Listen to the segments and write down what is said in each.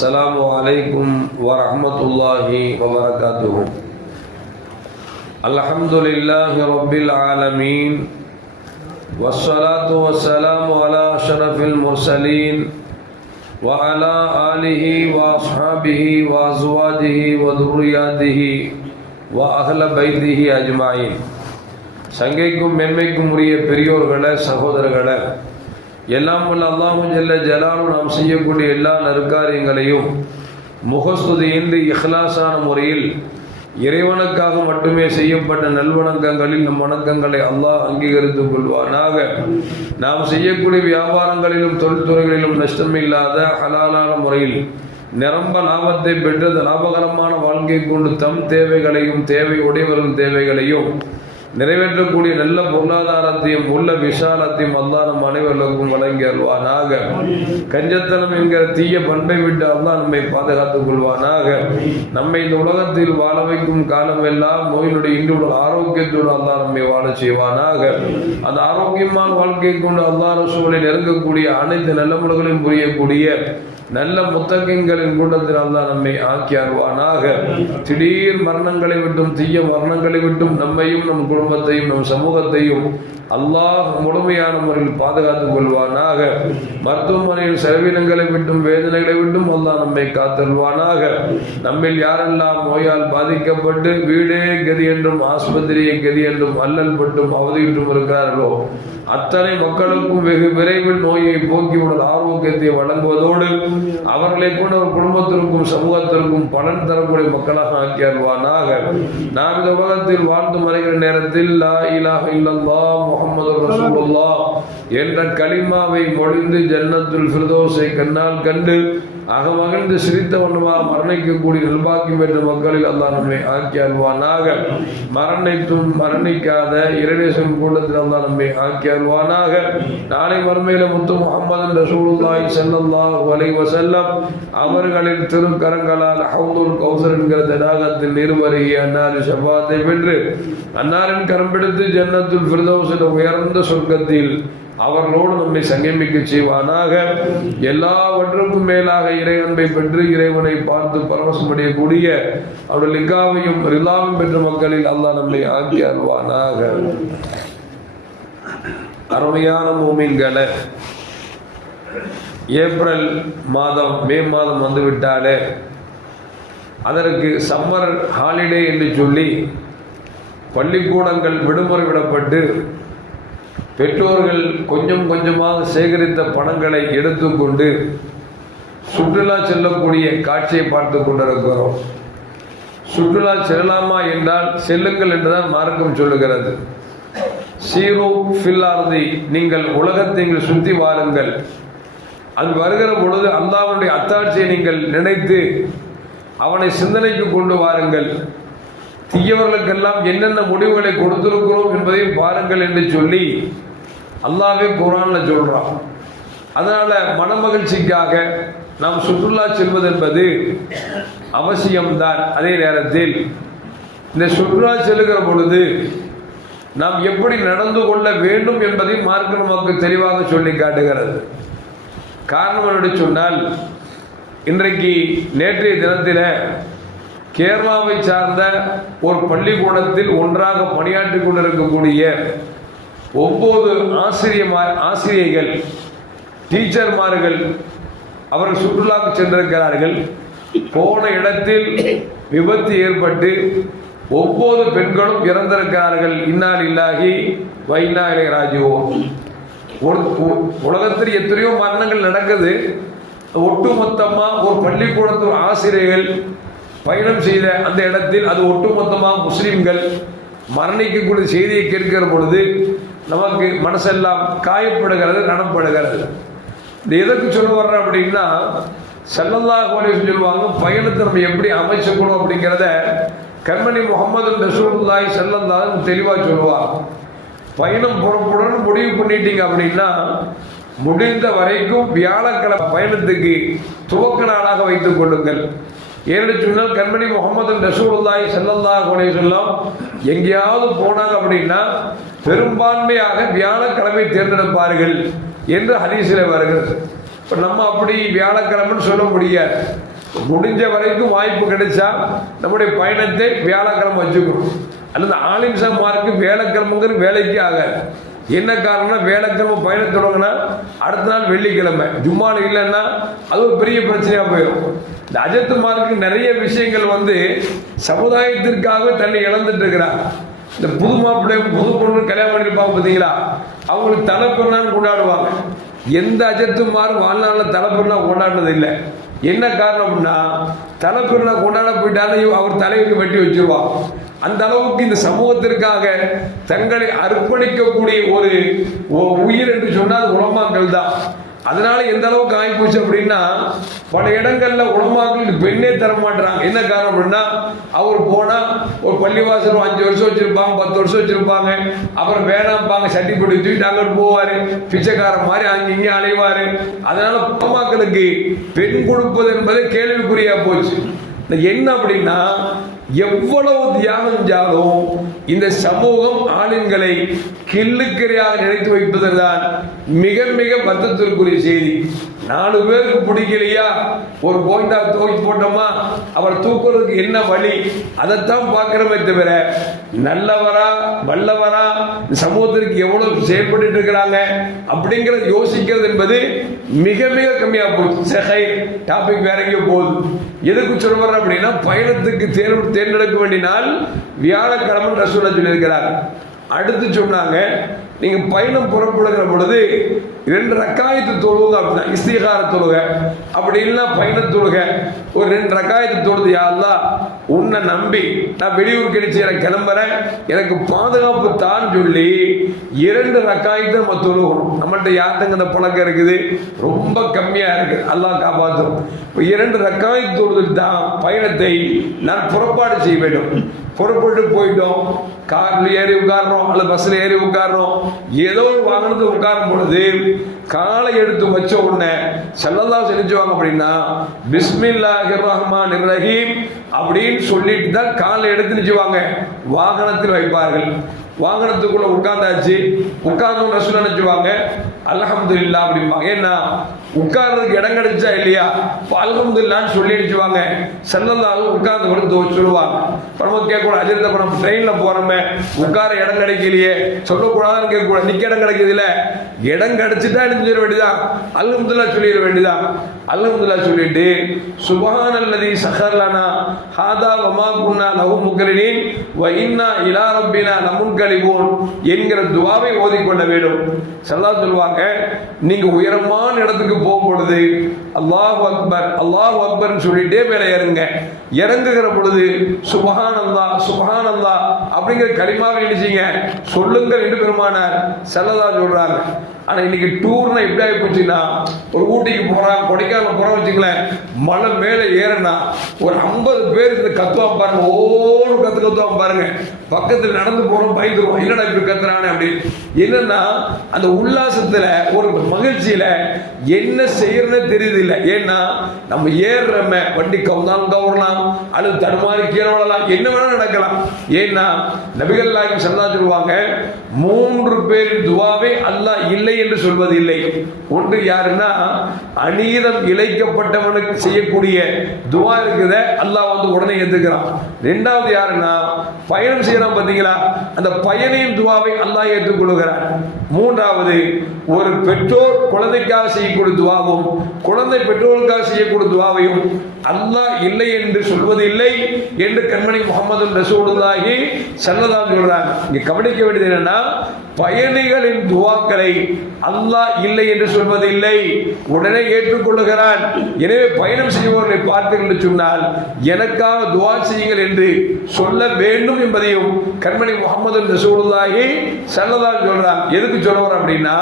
السلام عليكم ورحمة الله وبركاته. الحمد لله رب العالمين والصلاة والسلام على أشرف المرسلين وعلى آله وأصحابه وأزواجه وذرياته وأهل بيته أجمعين. சங்கைக்கும் மென்மைக்கும் உரிய பெரியோர்களே, சகோதரர்களே, எல்லாம் வல்ல அல்லாஹு ஜல்ல ஜலாலுஹு நாம் செய்யக்கூடிய எல்லா நற்காரியங்களையும் முகஸ்துதியின்றி இஹ்லாஸான முறையில் இறைவனுக்காக மட்டுமே செய்யப்பட்ட நல்வணக்கங்களில் நம் வணக்கங்களை அல்லாஹ் அங்கீகரித்துக் கொள்வானாக. நாம் செய்யக்கூடிய வியாபாரங்களிலும் தொழில்துறைகளிலும் நஷ்டமில்லாத ஹலாலான முறையில் நிரம்ப லாபத்தை பெற்றது லாபகரமான வாழ்க்கை கொண்டு தம் தேவைகளையும் தேவை உடையவர்கள் தேவைகளையும் நிறைவேற்றக்கூடிய நல்ல பொருளாதாரத்தையும் உள்ள விஷாலத்தையும் அல்லாஹ் நம் அனைவர்களுக்கும் வழங்கி அல்வானாக. கஞ்சத்தனம் என்கிற தீய பண்பை விட்டு அல்லாஹ் நம்மை பாதுகாத்துக் கொள்வானாக. நம்மை இந்த உலகத்தில் வாழ வைக்கும் காலம் எல்லாம் நோயினுடைய இன்று ஆரோக்கியத்தோடு அல்லாஹ் நம்மை வாழ செய்வானாக. அந்த ஆரோக்கியமான வாழ்க்கை கொண்டு அல்லாஹ் ரசூலை நெருங்கக்கூடிய அனைத்து நல்லமுறைகளையும் புரியக்கூடிய நல்ல முத்தகின்களின் கூட்டத்தில் அல்லாஹ் நம்மை ஆக்கி அருவானாக. திடீர் மரணங்களை விட்டும் தீய மரணங்களை விட்டும் நம்மையும் நம் குடும்பத்தையும் நம் சமூகத்தையும் அல்லாஹ் முழுமையான முறையில் பாதுகாத்துக் கொள்வானாக. மருத்துவமனையில் செலவினங்களை விட்டும் வேதனைகளை விட்டும் அல்லாஹ் நம்மை காத்தல்வானாக. நம்மில் யாரெல்லாம் நோயால் பாதிக்கப்பட்டு வீடே கதி என்றும் ஆஸ்பத்திரியை கதி என்றும் அல்லல் பட்டும் அவதியிட்டும் இருக்கிறார்களோ அத்தனை மக்களுக்கும் வெகு விரைவில் நோயை போக்கியுடன் ஆரோக்கியத்தை வழங்குவதோடு அவர்களை கொண்டு ஒரு குடும்பத்திற்கும் சமூகத்திற்கும் பலன் தரக்கூடிய மக்களாக ஆக்கி அருள்வானாக. நாம் இந்த உலகத்தில் வாழ்ந்து மறைகிற நேரத்தில் லா இலாஹ இல்லல்லாஹ் முஹம்மதுர் ரசூலுல்லாஹ் என்ற கலிமாவை மொழிந்து ஜன்னத்துல் ஃபிர்தௌஸை கண்ணால் கண்டு அகமகிழ்ந்து சிரித்த வண்ணமாக மரணிக்கக்கூடிய நிர்பாக்கியம் என்ற மக்களில் அல்லாஹ் நம்மை ஆக்கி அருள்வானாக. மரணித்தும் மரணிக்காத இறைநேசன் கூட்டத்தில் அல்லாஹ் நம்மை ஆக்கி அருள்வானாக. நாளை மறுமையில முத்து முஹம்மது ரசூலுல்லாஹி ஸல்லல்லாஹு அலைஹி வஸல்லம் அவர்களின் திருக்கரங்களால் ஹவுதுல் கௌசர் என்கிற தடாகத்தில் நீர்வருகி அன்னாரின் ஷஃபாத்தை பெற்று அன்னாரின் கரம் பிடித்து ஜன்னத்துல் ஃபிர்தௌஸ் என்ற உயர்ந்த சொர்க்கத்தில் அவர்களோடு நம்மை சங்கமிக்க செய்வானாக. எல்லாவற்றுக்கும் மேலாக இறை அன்பை பெற்று இறைவனை பார்த்து பரவசமடையக்கூடிய அவருடைய லிகாவையும் ரிலாவும் பெற்ற மக்களில் அல்லாஹ் நம்மை ஆக்கி அருள்வானாக. அருமையான மூமின்களே, ஏப்ரல் மாதம் மே மாதம் வந்துவிட்டாலே அதற்கு சம்மர் ஹாலிடே என்று சொல்லி பள்ளிக்கூடங்கள் விடுமுறை விடப்பட்டு பெற்றோர்கள் கொஞ்சம் கொஞ்சமாக சேகரித்த பணங்களை எடுத்துக்கொண்டு சுற்றுலா செல்லக்கூடிய காட்சியை பார்த்து கொண்டிருக்கிறோம். சுற்றுலா செல்லலாமா என்றால் செல்லுங்கள் என்றுதான் மார்க்கம் சொல்லுகிறது. சீரு ஃபில் அர்தி, நீங்கள் உலகத்தை சுற்றி வாருங்கள். அது வருகிற பொழுது அல்லாஹ்வுடைய அத்தாட்சியை நீங்கள் நினைத்து அவனை சிந்தனைக்கு கொண்டு வாருங்கள். தீயவர்களுக்கெல்லாம் என்னென்ன முடிவுகளை கொடுத்திருக்கிறோம் என்பதையும் பாருங்கள் என்று சொல்லி அல்லாஹ்வே குர்ஆன்ல சொல்றான். அதனால மனமகிழ்ச்சிக்காக நாம் சுற்றுலா செல்வது என்பது அவசியம்தான். அதே நேரத்தில் இந்த சுற்றுலா செல்லுகிற பொழுது நாம் எப்படி நடந்து கொள்ள வேண்டும் என்பதை மார்க்கம் நமக்கு தெளிவாக சொல்லி காட்டுகிறது. காரணம் என்று சொன்னால், இன்றைக்கு நேற்றைய தினத்தில் கேரளாவை சார்ந்த ஒரு பள்ளிக்கூடத்தில் ஒன்றாக பணியாற்றி கொண்டிருக்கக்கூடிய 9 ஆசிரியைகள் டீச்சர்மார்கள் அவர்கள் சுற்றுலாவுக்கு சென்றிருக்கிறார்கள். போன இடத்தில் விபத்து ஏற்பட்டு 9 பெண்களும் இறந்திருக்கிறார்கள். இன்னா லில்லாஹி வ இன்னா இலைஹி ராஜிஊன். உலகத்தில் எத்தனையோ மரணங்கள் நடக்குது. ஒட்டுமொத்தமாக ஒரு பள்ளிக்கூடத்து ஆசிரியர்கள் பயணம் செய்த அந்த இடத்தில் அது ஒட்டுமொத்தமாக முஸ்லிம்கள் மரணிக்கக்கூடிய செய்தியை கேட்கிற பொழுது நமக்கு மனசெல்லாம் காயப்படுகிறது, ரணப்படுகிறது. இது எதற்கு சொல்ல வர்ற அப்படின்னா, ஸல்லல்லாஹு அலைஹி வஸல்லம் சொல்லுவாங்க, பயணத்தை நம்ம எப்படி அமைச்சுக்கணும் அப்படிங்கிறத கண்மணி முஹம்மது ரசூலுல்லாஹி ஸல்லல்லாஹு அலைஹி வஸல்லம் தெளிவாக சொல்லுவாங்க. பயணம் புறப்படணும் முடிவு பண்ணிட்டீங்க அப்படின்னா முடிந்த வரைக்கும் வியாழக்கிழமை பயணத்துக்கு துவக்க நாளாக வைத்துக் கொள்ளுங்கள். ஏன்னு சொன்னால் கண்மணி முஹம்மது ரசூலுல்லாஹி ஸல்லல்லாஹு அலைஹி வஸல்லம் எங்கேயாவது போனாங்க அப்படின்னா பெரும்பான்மையாக வியாழக்கிழமை தேர்ந்தெடுப்பார்கள் என்று ஹதீஸில் வருகிறது. இப்போ நம்ம அப்படி வியாழக்கிழமைன்னு சொல்ல முடியாது. முடிஞ்ச வரைக்கும் வாய்ப்பு கிடைச்சா நம்முடைய பயணத்தை வியாழக்கிழமை வச்சுக்கணும். அல்லது ஆலிம்சமாருக்கு வேலைக்கிழமைங்கிற வேலைக்கு ஆகாது. என்ன காரணம்னா, வேலைக்கிழமை பயணம் தொடங்கினா அடுத்த நாள் வெள்ளிக்கிழமை ஜும்மாவில் இல்லைன்னா அது ஒரு பெரிய பிரச்சனையாக போயிடும். இந்த அஜத்துமாருக்கு நிறைய விஷயங்கள் சமுதாயத்திற்காக தன்னை இழந்துட்டு இருக்கிறாங்க. இந்த புது மாப்பிள்ளை புது பொண்ணு கல்யாணம் பண்ணியிருப்பாங்க பார்த்தீங்களா, அவங்களுக்கு தலைப்பிறனான்னு கொண்டாடுவாங்க. எந்த அஜத்துமாரும் வாழ்நாளில் தலைப்பிறனா கொண்டாடுறது இல்லை. என்ன காரணம் அப்படின்னா, தலைப்பிறனா கொண்டாட போயிட்டாலும் அவர் தலைக்கு வெட்டி வச்சிருவாங்க. அந்த அளவுக்கு இந்த சமூகத்திற்காக தங்களை அர்ப்பணிக்கக்கூடிய ஒரு உயிர் என்று சொன்னால் உலமாக்கள் தான். அதனால எந்த அளவுக்கு ஆகிப்போச்சு அப்படின்னா, பல இடங்கள்ல உலமாக்களுக்கு பெண்ணே தர மாட்டாங்க. என்ன காரணம் அப்படின்னா, அவர் போனா ஒரு பள்ளிவாசல் 5 வருஷம் வச்சிருப்பாங்க, 10 வருஷம் வச்சிருப்பாங்க, அப்புறம் வேணாம்பாங்க, சட்டி போட்டு தூக்கிட்டு அங்கிட்டு போவாரு, பிச்சைக்கார மாதிரி அங்கிங்க அலைவாரு. அதனால உலமாக்களுக்கு பெண் கொடுப்பது என்பதை கேள்விக்குறியா போச்சு. என்ன அப்படின்னா, எவ்வளவு தியாகம் செஞ்சாலும் இந்த சமூகம் ஆளுங்களை கிள்ளுக்கரையாக நினைத்து வைப்பதுதான் மிக மிக வருத்தத்திற்குரிய செய்தி. 4 பேருக்கு பிடிக்கலையா, ஒரு போயிட்டா தூக்கி போட்டோமா, அவர் தூக்குறதுக்கு என்ன வழி, அதைத்தான் பார்க்கிறோமே தவிர நல்லவரா வல்லவரா சமூகத்திற்கு எவ்வளவு செயல்பட்டு இருக்கிறாங்க அப்படிங்கிறத யோசிக்கிறது என்பது மிக மிக கம்மியா போச்சு. டாபிக் வேற எங்கேயோ போகுது. எதுக்கு சொல்லுவார் அப்படின்னா, பயணத்துக்கு தேர்ந்தெடுக்க வேண்டிய நாள் வியாழக்கிழமை ரசூலுல்லாஹ் சொல்லியிருக்கிறார். அடுத்து சொன்னாங்க, நீங்க பயணம் புறப்படுகிற பொழுது 2 ரக்காயத்து தொழுவுங்க அப்படின்னா இஸ்திகார தொழுக, அப்படி இல்லைன்னா பயண தொழுக, ஒரு 2 ரக்காயத்து தொழுது, யா அல்லாஹ் உன்னை நம்பி நான் வெளியூர் கிடைச்சி எனக்கு கிளம்புறேன், எனக்கு பாதுகாப்பு தான் சொல்லி 2 ரக்காயத்தை நம்ம தொழுகணும். நம்மள்ட்ட யார்த்தங்க அந்த பழக்கம் இருக்குது, ரொம்ப கம்மியா இருக்கு. அல்லாஹ் காப்பாற்றும். இப்போ 2 ரக்காயத்து தொழுது தான் பயணத்தை நான் புறப்பாடு செய்ய வேண்டும். புறப்பட்டு போயிட்டோம், கார்ல ஏறி உட்கார்றோம் அல்லது பஸ்ல ஏறி உட்கார்றோம், ஏதோ ஒரு வாகனத்தில் உட்காரும் பொழுது காலை எடுத்து வச்ச உடனே ஸல்லல்லாஹு அலைஹி வஸல்லம் அப்படின்னா பிஸ்மில்லாஹிர் ரஹ்மானிர் ரஹீம் அப்படின்னு சொல்லிட்டு தான் காலை எடுத்து நிச்சுவாங்க வாகனத்தில் வைப்பார்கள். வாகனத்துக்குள்ள உட்கார்ந்தாச்சு, உட்கார்ந்து ரசூல் நினைச்சுவாங்க அல்ஹம்துலில்லாஹ் அப்படிம்பாங்க. ஏன்னா உட்கார்றதுக்கு இடம் கிடைச்சா இல்லையா, அல்ஹம்துலில்லாஹ்னு சொல்லி நினைச்சுவாங்க. ஸல்லல்லாஹு உட்கார்ந்து கொடுத்து சொல்லுவாங்க. நம்ம கேட்கக்கூடாது, அஜித் நம்ம ட்ரெயின்ல போறோமே உட்கார இடம் கிடைக்கலையே சொல்லக்கூடாதுன்னு கேட்கக்கூடாது. நிக்க இடம் கிடைக்குது இல்ல, இடம் கிடைச்சிட்டா சொல்லிட வேண்டியதான், அல்ஹம்துலில்லாஹ் சொல்லிட வேண்டியதான். அல்ஹம்துலில்லாஹ் சொல்லிட்டு சுப்ஹானல்லதி ஸஹர்லனா ஹாதா வமா குன்னா லஹு முக்ரினீன் வ இன்னா இலா ரப்பினா லமுன்கலிபூன் என்கிற துஆவை ஓதிக்கொள்ள வேண்டும். ஸல்லல்லாஹு சொல்வாங்க, நீங்க உயரமான இடத்துக்கு போகும் பொழுது அல்லாஹு அக்பர் அல்லாஹு அக்பர்னு சொல்லிட்டே மேலே ஏறுங்க. இறங்குகிற பொழுது சுப்ஹானல்லாஹ் சுப்ஹானல்லாஹ் அப்படிங்கிற கலிமாவை நினைச்சீங்க சொல்லுங்கள் என்று பெருமானார் ஸல்லல்லாஹு சொல்றாங்க. ஆனா இன்னைக்கு டூர்னா எப்படி ஆகி போச்சுன்னா, ஒரு ஊட்டிக்கு போறான், கொடைக்கானல் போறோம் வச்சுங்களேன், மலை மேல ஏறனா ஒரு 50 பேர் இந்த கத்துவான் பாருங்க, ஓடு கத்துவான் பாருங்க. பக்கத்தில் நடந்து போறோம், பயந்துருவோம், என்னடா இப்படி கத்துறானே அப்படின்னு. என்னன்னா அந்த உல்லாசத்துல ஒரு மகிழ்ச்சியில என்ன செய்யறதுன்னு தெரியுது இல்லை. ஏன்னா நம்ம ஏறுறமே வண்டி கவுந்தாலும் கவரலாம் அல்லது தடுமாறி கீழே விழலாம், என்ன வேணா நடக்கலாம். ஏன்னா நபிகள் நாயகம் ஸல்லல்லாஹு சொல்லுவாங்க, 3 பேரின் துஆவை அல்லாஹ் இல்லை என்று சொல்வது இல்லை. ஒன்று யாருன்னா, அநீதம் இழைக்கப்பட்டவனுக்கு செய்யக்கூடிய துஆ இருக்குத அல்லாஹ் உடனே ஏத்துக்கிறான். 2வது யாருன்னா, பயணம் செய்யறான் பாத்தீங்களா, அந்த பயணியின் துஆவை அல்லாஹ் ஏற்றுக்கொள்கிறான். 3வது ஒரு பெற்றோர் குழந்தைக்காக செய்யக்கூடிய துஆவும் குழந்தை பெற்றோருக்காக செய்யக்கூடிய துஆவையும் அல்லாஹ் இல்லை என்று சொல்வது இல்லை என்று கண்மணி முஹம்மது ரசூலுல்லாஹி ஸல்லல்லாஹு அலைஹி சொல்றாங்க. இங்க கவனிக்க வேண்டியது என்னன்னா, பயணிகளின் துஆக்களை அல்லாஹ் இல்லை என்று சொல்வது இல்லை, உடனே ஏற்றுக்கொள்ளுகிறான். எனவே பயணம் செய்பவர்களை பார்த்தீர்கள் என்று சொன்னால் எனக்காக துஆ செய்யுங்கள் என்று சொல்ல வேண்டும் என்பதையும் கண்மணி முஹம்மது ரசூலுல்லாஹி ஸல்லல்லாஹு அலைஹி சொல்றாங்க. எதுக்கு சொல்லுவார் அப்படின்னா,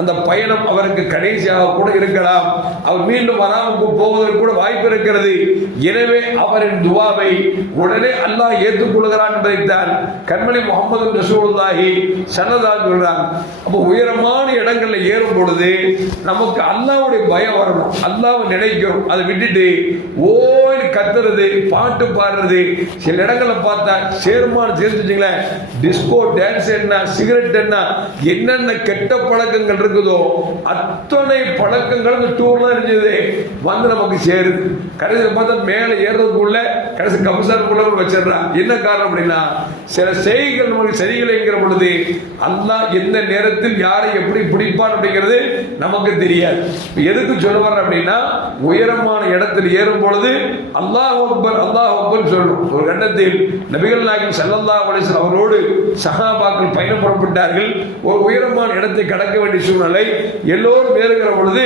அந்த பயணம் அவருக்கு கடைசியாக கூட இருக்கலாம், அவர் மீண்டும் வராமல் போவதற்கு கூட வாய்ப்பு இருக்கலாம். இருக்கிறது. எனவே அவரின் துவாவை உடனே அல்லாஹ் ஏற்றுக்கொள்கிறான் என்பதைத்தான் கண்மணி முகமது ரசூலுல்லாஹி ஸல்லல்லாஹு அலைஹி வஸல்லம். அப்போ உயரமான இடங்கள்ல ஏறும் பொழுது நமக்கு அல்லாஹ்வுடைய பயம் வரணும், அல்லாஹ்வை நினைக்கிறோம். அதை விட்டுட்டு ஓய் கத்துறது, பாட்டு பாடுறது, சில இடங்களை பார்த்தா சேர்மான் சேர்த்துச்சிங்களேன், டிஸ்கோ டான்ஸ் என்ன, சிகரெட் என்ன, என்னென்ன கெட்ட பழக்கங்கள் இருக்குதோ அத்தனை பழக்கங்கள் டூர்லாம் இருந்தது வந்து நமக்கு சேருது. கடைசியில் பார்த்தா மேலே ஏறதுக்குள்ள கடைசி கபசாருக்குள்ள வச்சிடறான். என்ன காரணம் அப்படின்னா சில செய்திகள் நமக்கு சரியில்லைங்கிற பொழுது அல்லாஹ் எந்த நேரத்தில் யாரை எப்படி பிடிப்பான் அப்படிங்கிறது நமக்கு தெரியாது. எதுக்கு சொல்ல வர்ற அப்படின்னா உயரமான இடத்தில் ஏறும் பொழுது அல்லாஹ் அக்பர் அல்லாஹ் அக்பர் சொல்லணும். ஒரு கட்டத்தில் நபிகள் நாயகம் ஸல்லல்லாஹு அலைஹி வஸல்லம் அவரோடு சஹாபாக்கள் பயணம் புறப்பட்டார்கள். ஒரு உயரமான இடத்தை கடக்க வேண்டிய சூழ்நிலை. எல்லோரும் ஏறுகிற பொழுது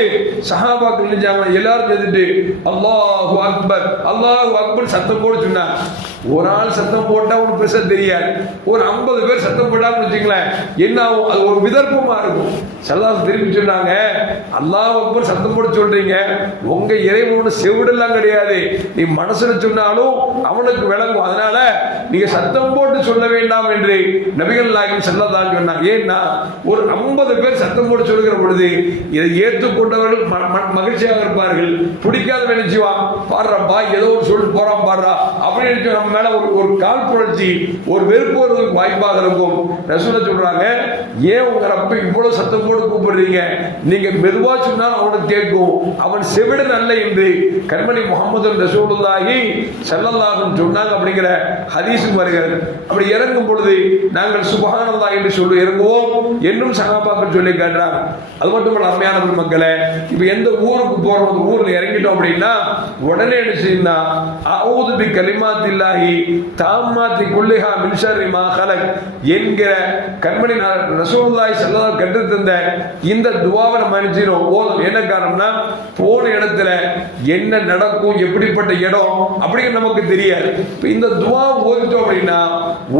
சஹாபாக்கள் நினைச்சாங்க, எல்லாரும் சேர்ந்துட்டு அல்லாஹு அக்பர் அல்லாஹு அக்பர் சத்தம் போட சொன்னாங்க. ஒரு ஆள் சத்தம் போட்டா ஒரு பெருசா தெரியாது, ஒரு 50 பேர் சத்தம் போட்டான்னு வச்சுங்களேன் என்ன ஆகும், அது ஒரு விதர்ப்பமா இருக்கும். சல்லாஸ் திருப்பி சொன்னாங்க, அல்லாஹ் அக்பர் சத்தம் போட சொல்றீங்க, உங்க இறைவனோட செவிடெல்லாம் கிடையாது, நீ மனசுல சொன்னாலும் அவனுக்கு விளங்கும், அதனால நீங்க சத்தம் போட்டு சொல்ல வேண்டாம் என்று நபிகள் நாயகம் ஸல்லல்லாஹு அலைஹி சொன்னாங்க. ஏன்னா ஒரு 50 பேர் சத்தம் போட்டு சொல்லுகிற பொழுது இதை ஏற்றுக்கொண்டவர்கள் மகிழ்ச்சியாக இருப்பார்கள். பிடிக்காத நினைச்சுவா பாடுறப்பா ஏதோ ஒரு சொல்லி போறான் பாடுறா அப்படின்னு நம்ம மேல ஒரு கால் புரட்சி, ஒரு வெறுப்பு வருவதற்கு வாய்ப்பாக இருக்கும். ரசூல சொல்றாங்க, ஏன் உங்க ரப்ப இவ்வளவு சத்தம் போட்டு கூப்பிடுறீங்க, நீங்க மெதுவா சொன்னால் அவனுக்கு கேட்கும், அவன் செவிடன் அல்ல என்று கண்மணி முகமது ரசூலுல்லாஹி ஸல்லல்லாஹு அலைஹி சொன்னாங்க அப்படிங்கிற ஹதீஸும் வருகிறது. அப்படி இறங்கும் பொழுது நாங்கள் சுப்ஹானல்லாஹ் என்று சொல்லி இறங்குவோம் என்னும் சஹாபாக்கள் சொல்லி காட்டுறாங்க. அது மட்டுமல்ல அருமையான மக்களே, இப்ப எந்த ஊருக்கு போறோம், அந்த ஊர்ல இறங்கிட்டோம் அப்படின்னா உடனே என்ன செய்யணும்னா அஊது பி கலிமாத்தில்லாஹி தாம்மாத்தி குல்லிஹா மின் ஷர்ரி மா ஹலக் என்கிற கண்மணி ரசூலுல்லாஹி ஸல்லல்லாஹு அலைஹி கற்று தந்த இந்த துஆவை நம்ம நினைச்சிரோம் ஓதும். என்ன காரணம்னா போன இடத்துல என்ன நடக்கும், எப்படிப்பட்ட இடம் அப்படிங்கிறது நமக்கு தெரியாது. இந்த துஆ ஓதிட்டோம் அப்படின்னா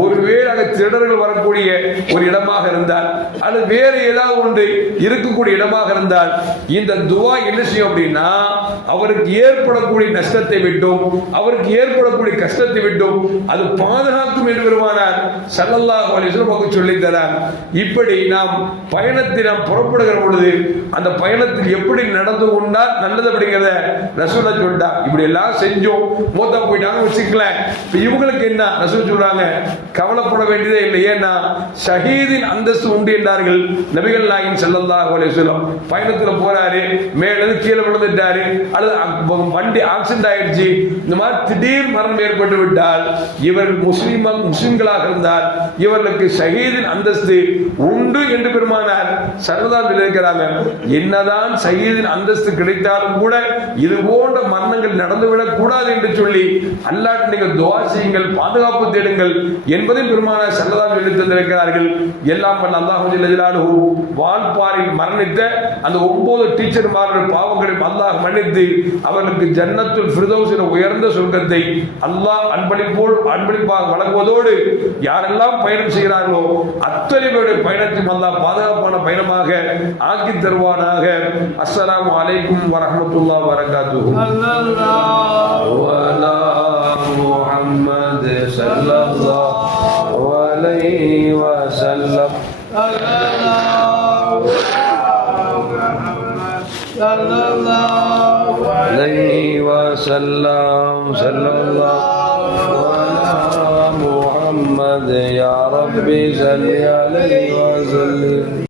ஒருவேளை அங்க திருடர்கள் வரக்கூடிய ஒரு இடமாக இருந்தால் அல்லது வேறு ஏதாவது ஒன்று இருக்கக்கூடிய இடமாக இருந்தால் இந்த துஆ என்ன செய்யும் அப்படின்னா அவருக்கு ஏற்படக்கூடிய நஷ்டத்தை விட்டும் அவருக்கு ஏற்படக்கூடிய கஷ்டத்தை விட்டும் அது பாதுகாக்கும் என்று பெருமானார் ஸல்லல்லாஹு அலைஹி வஸல்லம் சொல்லி தரார். இப்படி நாம் பயணத்தில் நாம் புறப்படுகிற பொழுது அந்த பயணத்தில் எப்படி நடந்து கொண்டால் நல்லது அப்படிங்கிறத ரசூலா சொல்லிட்டா. இப்படி எல்லாம் செஞ்சோம் மூத்தா போயிட்டாங்க வச்சுக்கலாம். இவங்களுக்கு என்ன ரசூல் சொல்றாங்க, கவலைப்பட வேண்டியதே இல்லை. ஏன்னா ஷஹீதின் அந்தஸ்து உண்டு என்றார்கள் நபிகள் நாயகம் ஸல்லல்லாஹு அலைஹி வஸல்லம். பயணத்தில் போறாரு, மேல கீழே விழுந்துட்டாரு அல்லது வண்டி ஆக்சிடென்ட் ஆயிடுச்சு, இந்த மாதிரி திடீர் மரணம் ஏற்பட்டு விட்டால் இவர்கள் முஸ்லிம்களாக இருந்தால் இவர்களுக்கு ஷஹீதின் அந்தஸ்து உண்டு என்று பெருமானார் ஸல்லல்லாஹு அலைஹி இருக்கிறாங்க. என்னதான் ஷஹீதின் அந்தஸ்து கிடைத்தாலும் கூட இது போன்ற மரணங்கள் நடந்துவிடக் கூடாது என்று சொல்லி அல்லாஹ் நீங்கள் துஆ செய்யுங்கள், பாதுகாப்பு தேடுங்கள் என்பதை பெருமானார் ஸல்லல்லாஹு அலைஹி தந்திருக்கிறார்கள். எல்லாம் வல்ல அல்லாஹ் ஜல்ல ஜலாலுஹு வால்பாறையில் மரணித்த அந்த 9 டீச்சர்மார்கள் பாவங்களை அல்லாஹ் மன்னித்து அவர்களுக்கு ஜன்னத்துல் ஃபிர்தௌஸ் என்ற உயர்ந்த சொர்க்கத்தை அல்லாஹ் அன்பளிப்பாக வழங்குவதோடு யாரெல்லாம் பயணம் செய்கிறார்களோ அத்தனை பேருடைய பயணத்தையும் அல்லாஹ் பாதுகாப்பான பயணமாக ஆக்கி தருவானாக. அஸ்ஸலாமு அலைக்கும் வரஹ்மத்துல்லாஹி வபரகாத்துஹு. வலா முஹம்மத் ஸல்லல்லாஹு அலைஹி வஸல்லம். sallallahu alaihi wasallam sallallahu ala Muhammad ya Rabbi salli alaihi wa sallim.